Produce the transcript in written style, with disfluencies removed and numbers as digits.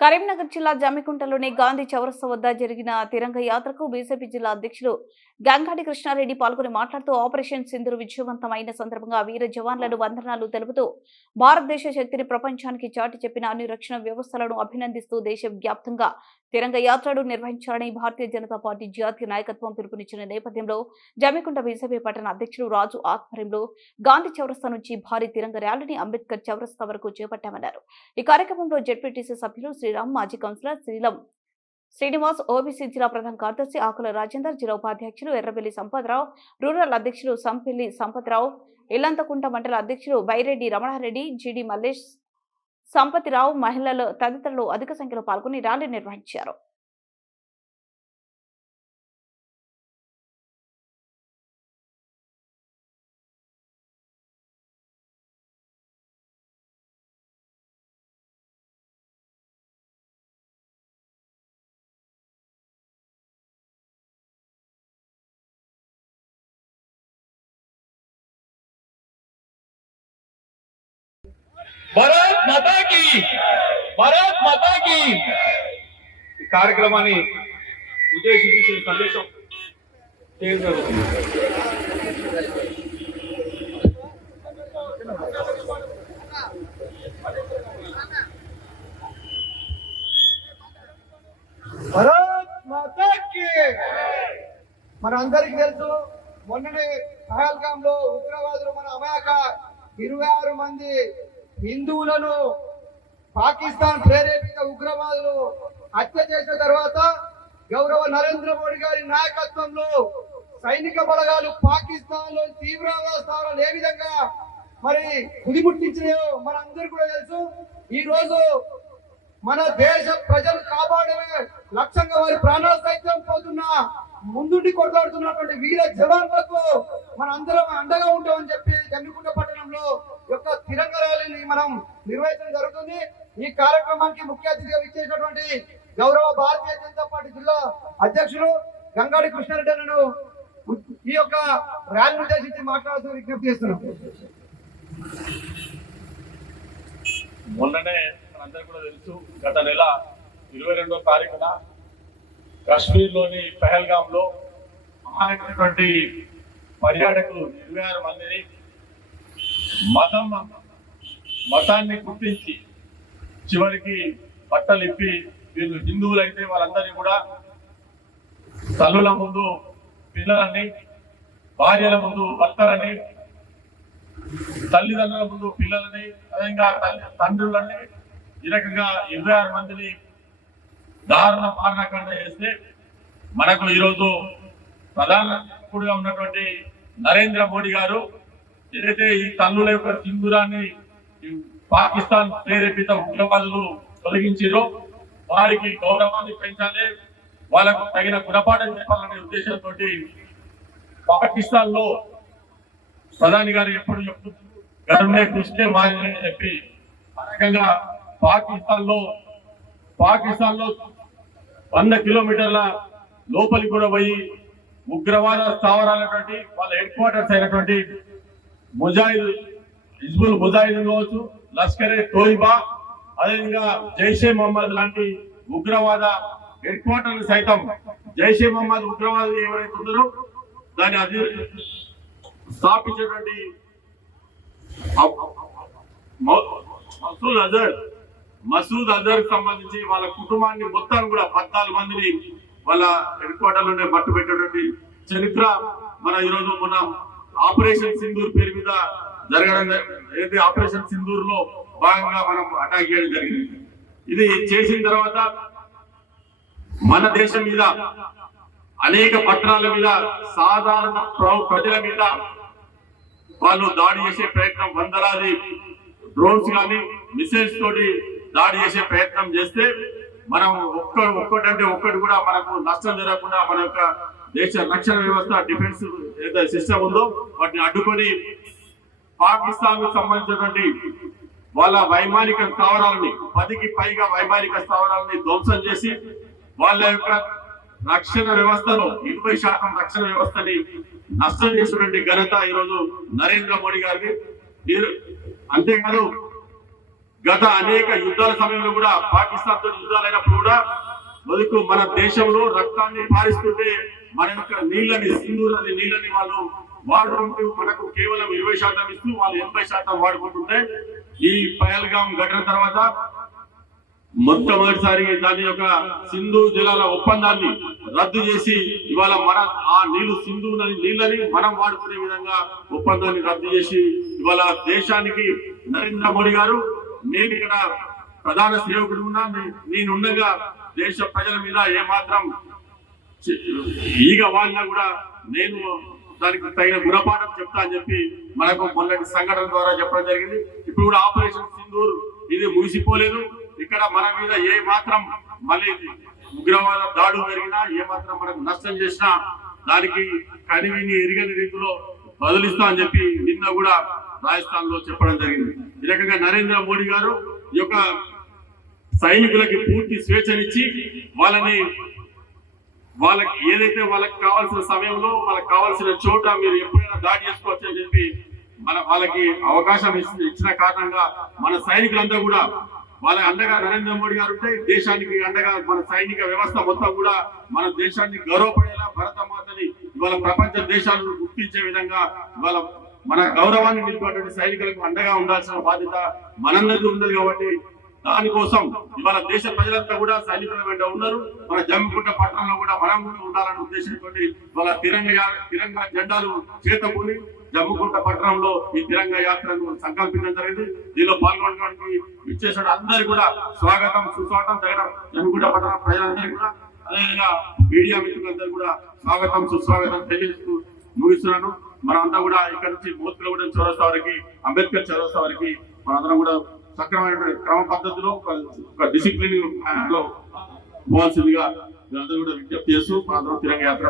కరీంనగర్ జిల్లా జమ్మికుంటలోని గాంధీ చౌరస్తా వద్ద జరిగిన తిరంగ యాత్రకు బీజేపీ జిల్లా అధ్యక్షుడు గంగాడి కృష్ణారెడ్డి పాల్గొని మాట్లాడుతూ ఆపరేషన్ సింధూర్ విజయవంతమైన సందర్భంగా వీర జవాన్లను వందనాలు తెలుపుతూ భారతదేశ శక్తిని ప్రపంచానికి చాటి చెప్పిన అన్ని రక్షణ వ్యవస్థలను అభినందిస్తూ దేశవ్యాప్తంగా తిరంగ యాత్రలు నిర్వహించాలని భారతీయ జనతా పార్టీ జాతీయ నాయకత్వం పిలుపునిచ్చిన నేపథ్యంలో జమ్మికుంట బీజేపీ పట్టణ అధ్యక్షుడు రాజు ఆధ్వర్యంలో గాంధీ చౌరస్తా నుంచి భారీ తిరంగ ర్యాలీని అంబేద్కర్ చౌరస్తా వరకు చేపట్టామన్నారు. ఈ కార్యక్రమంలో జెడ్పీటీసీ సభ్యులు శ్రీరామ్, మాజీ కౌన్సిలర్ శ్రీనివాస్, ఓబీసీ జిల్లా ప్రధాన కార్యదర్శి ఆకుల రాజేందర్, జిల్లా ఉపాధ్యక్షులు ఎర్రబెల్లి సంపత్రావు, రూరల్ అధ్యక్షులు సంపెల్లి సంపత్రావు, ఇల్లంతకుంట మండల అధ్యక్షులు బైరెడ్డి రమణారెడ్డి, జీడి మల్లేష్, సంపతిరావు, మహిళలు తదితరులు అధిక సంఖ్యలో పాల్గొని ర్యాలీ నిర్వహించారు. भारत माता की, भारत माता की కార్యక్రమాన్ని ఉద్దేశించి సందేశం చేయడం జరుగుతుంది. భారత్ మాతా కి. మనందరికీ తెలుసు, మొన్ననే పహల్గామ్ లో ఉగ్రవాదులు మన అమాయక 26 మంది హిందువులను పాకిస్తాన్ ప్రేరేపిత ఉగ్రవాదులు హత్య చేసిన తర్వాత గౌరవ నరేంద్ర మోడీ గారి నాయకత్వంలో సైనిక బలగాలు పాకిస్తాన్ లో తీవ్రవాద స్థావరాలు ఏ విధంగా మరి కుదిముట్టించినాయో మనందరికీ కూడా తెలుసు. ఈ రోజు మన దేశ ప్రజలు కాపాడమే లక్ష్యంగా వారి ప్రాణాలు సైతం పోతున్నా ముందుండి కొట్లాడుతున్నటువంటి వీర జవాన్లకు మన అందరం అండగా ఉంటామని చెప్పి జమ్మికుంట పట్టణంలో యొక్క తిరంగ ర్యాలీని మనం నిర్వహించడం జరుగుతుంది. ఈ కార్యక్రమానికి ముఖ్య అతిథిగా విచ్చేసినటువంటి గౌరవ భారతీయ జనతా పార్టీ జిల్లా అధ్యక్షులు గంగాడి కృష్ణారెడ్డి ఈ యొక్క ర్యాలీని ఉద్దేశించి మాట్లాడాల్సిన విజ్ఞప్తి చేస్తున్నాం. మొన్ననే మనందరూ కూడా తెలుసు, గత నెల 22వ తారీఖున కాశ్మీర్లోని పహల్గామ్ లో అమాయకమైనటువంటి పర్యాటకులు 26 మందిని మతాన్ని గుర్తించి చివరికి బట్టలు ఇప్పి వీళ్ళు హిందువులైతే వాళ్ళందరినీ కూడా తల్లుల ముందు పిల్లలని, భార్యల ముందు భర్తలని, తల్లిదండ్రుల ముందు పిల్లలని, అదేవిధంగా తండ్రులని, ఈ రకంగా 26 మందిని దారుణ మారణకాండ చేస్తే మనకు ఈరోజు ప్రధానమంత్రిగా ఉన్నటువంటి నరేంద్ర మోడీ గారు ఏదైతే ఈ తల్లుల యొక్క సింధూరాన్ని పాకిస్తాన్ ప్రేరేపిత ఉగ్రవాదులు తొలగించారో వారికి గౌరవాన్ని పెంచాలి, వాళ్ళకు తగిన గుణపాఠం చెప్పాలనే ఉద్దేశంతో పాకిస్తాన్ లో ప్రధాని గారు ఎప్పుడు చెప్తున్నారు, గర్మే కృష్ణే మాని చెప్పి ఆ రకంగా పాకిస్తాన్ లో 100 కిలోమీటర్ల లోపలికి కూడా పోయి ఉగ్రవాద స్థావరాలటువంటి వాళ్ళ హెడ్ క్వార్టర్స్ అయినటువంటి హిజ్బుల్ ముజాహిదీన్ కావచ్చు, లష్కరే తోయిబా, అదేవిధంగా జైషే మహమ్మద్ లాంటి ఉగ్రవాద హెడ్ క్వార్టర్లు సైతం జైషే మహమ్మద్ ఉగ్రవాదులు ఎవరైతే ఉన్నారో దాన్ని అది స్థాపించేటువంటి మసూద్ అజర్ సంబంధించి వాళ్ళ కుటుంబాన్ని మొత్తాన్ని కూడా 14 మందిని వాళ్ళ హెడ్ క్వార్టర్ లోనే మట్టు పెట్టేటువంటి చరిత్ర మన ఈరోజు మొన్న ఆపరేషన్ సింధూర్ పేరు మీద జరగడం, ఏదైతే ఆపరేషన్ సింధూర్ లో భాగంగా మనం అటాక్ చేయడం జరిగింది. ఇది చేసిన తర్వాత మన దేశం మీద అనేక పట్టణాల మీద సాధారణ ప్రజల మీద వాళ్ళు దాడి చేసే ప్రయత్నం, వందలాది డ్రోన్స్ కానీ మిసైల్స్ తోటి దాడి చేసే ప్రయత్నం చేస్తే మనం ఒక్కటి కూడా మనకు నష్టం జరగకుండా మన యొక్క దేశ రక్షణ వ్యవస్థ, డిఫెన్స్ ఏదైతే సిస్టమ్ ఉందో వాటిని అడ్డుకొని పాకిస్తాన్ కు సంబంధించినటువంటి వాళ్ళ వైమానిక స్థావరాలని 10కి పైగా వైమానిక స్థావరాలని ధ్వంసం చేసి వాళ్ళ యొక్క రక్షణ వ్యవస్థలో 20% రక్షణ వ్యవస్థని నష్టం చేసినటువంటి ఘనత ఈరోజు నరేంద్ర మోడీ గారికి. అంతేకాదు గత అనేక యుద్ధాల సమయంలో కూడా పాకిస్తాన్ తో యుద్ధాలు అయినప్పుడు కూడా మొదకు మన దేశంలో రక్తాన్ని పారిస్తుంటే మన యొక్క నీళ్ళని సింధూర్ నది నీళ్ళని వాళ్ళు వాడుకుంటూ మనకు కేవలం 20% ఇస్తూ వాళ్ళు 80% వాడుకుంటుంటే ఈ పహల్గామ్ ఘటన తర్వాత మొట్టమొదటిసారి దాని యొక్క సింధు జలాల ఒప్పందాన్ని రద్దు చేసి ఇవాళ మన ఆ నీళ్లు సింధు నది నీళ్ళని మనం వాడుకునే విధంగా ఒప్పందాన్ని రద్దు చేసి ఇవాళ దేశానికి నరేంద్ర మోడీ గారు నేను ఇక్కడ ప్రధాన సేవకుడు ఉన్నా నేనుండగా దేశ ప్రజల మీద ఏమాత్రం ఈగ వాళ్ళ కూడా నేను దానికి తగిన గుణపాఠం చెప్తా అని చెప్పి మనకు మొన్నటి సంఘటన ద్వారా చెప్పడం జరిగింది. ఇప్పుడు కూడా ఆపరేషన్ సింధూర్ ఇది ముగిసిపోలేదు. ఇక్కడ మన మీద ఏ మాత్రం మళ్ళీ ఉగ్రవాద దాడులు జరిగినా ఏ మాత్రం మనకు నష్టం చేసినా దానికి కనివిని ఎరగని రీతిలో బదులిస్తా అని చెప్పి నిన్న కూడా రాజస్థాన్ లో చెప్పడం జరిగింది. ఈ రకంగా నరేంద్ర మోడీ గారు ఈ యొక్క సైనికులకి పూర్తి స్వేచ్ఛనిచ్చి వాళ్ళకి ఏదైతే వాళ్ళకి కావాల్సిన సమయంలో వాళ్ళకి కావాల్సిన చోట మీరు ఎప్పుడైనా దాడి చేసుకోవచ్చు అని చెప్పి వాళ్ళకి అవకాశం ఇచ్చిన కారణంగా మన సైనికులంతా కూడా వాళ్ళ అండగా నరేంద్ర మోడీ గారు ఉంటే దేశానికి అండగా మన సైనిక వ్యవస్థ మొత్తం కూడా మన దేశాన్ని గౌరవపడేలా భరత మాతని ఇవాళ ప్రపంచ దేశాలను గుర్తించే విధంగా ఇవాళ మన గౌరవాన్ని నిలిపేటువంటి సైనికులకు అండగా ఉండాల్సిన బాధ్యత మనందరికీ ఉన్నది. కాబట్టి దానికోసం ఇవాళ దేశ ప్రజలంతా కూడా సైనికుల వెంట ఉన్నారు. మన జమ్మికుంట పట్టణంలో కూడా మనం కూడా ఉండాలనే ఉద్దేశంతో ఇవాళ తిరంగా జెండాలు చేతబూని జమ్మికుంట పట్టణంలో ఈ తిరంగా యాత్రను సంకల్పించడం జరిగింది. దీనిలో పాల్గొనడానికి ఇచ్చేసిన అందరికీ కూడా స్వాగతం సుస్వాగతం జమ్మికుంట పట్టణ ప్రజలందరికీ కూడా అదేవిధంగా మీడియా మిత్రులందరూ కూడా స్వాగతం సుస్వాగతం తెలియజేస్తూ ముగిస్తున్నాను. మనమంతా కూడా ఇక్కడ నుంచి మోత్కులగూడెం చౌరస్తా వరకు అంబేద్కర్ చౌరస్తా వరకు మనందరం కూడా సక్రమైన క్రమ పద్ధతిలో ఒక డిసిప్లిన్ లో పోవాల్సిందిగా కూడా విజ్ఞప్తి చేస్తూ మనందరం తిరంగ యాత్ర